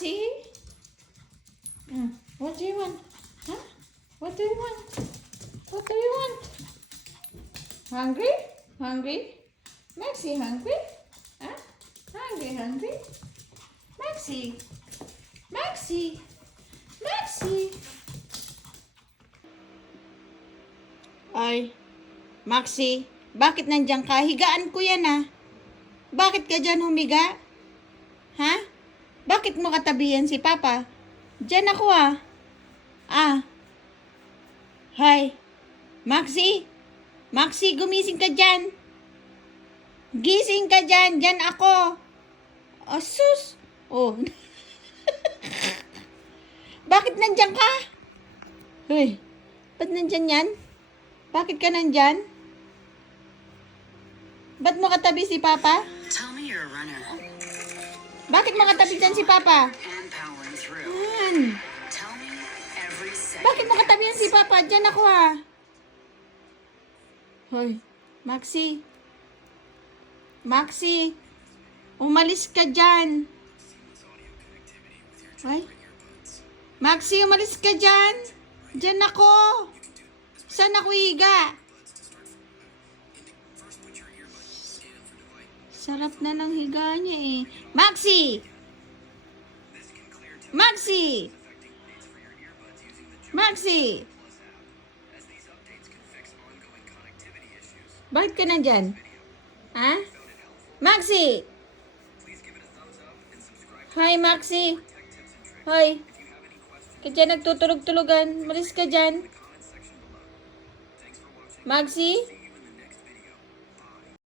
Maxie? What do you want? Huh? What do you want? What do you want? Hungry? Hungry? Maxie, hungry? Huh? Hungry, hungry? Maxie? Maxie? Maxie? Ay, Maxie, bakit nandiyan ka? Higaan ko yan ah. Bakit ka dyan humiga? Ha? Bakit mo katabihan si Papa? Diyan ako ah. Hi. Maxie? Maxie, gumising ka dyan. Gising ka dyan. Dyan ako. Sus. Oh. Bakit nandyan ka? Hoy. Ba't nandyan yan? Bakit ka nandyan? Ba't mo katabi si Papa? Tell me you're a runner. Bakit mo katabi dyan si Papa? And powering through. Yan. Tell me every second. Bakit mo katabi yan si Papa? Dyan ako ah. Hoy. Maxie. Maxie. Umalis ka dyan. Hoy. Maxie, umalis ka dyan. Dyan ako. Saan ako higa? Sarap na ng higa niya eh. Maxie! Maxie! Maxie! Bakit ka nandyan? Ha? Maxie! Hi, Maxie! Hoy! Ka dyan nagtutulog-tulogan. Malis ka dyan. Maxie?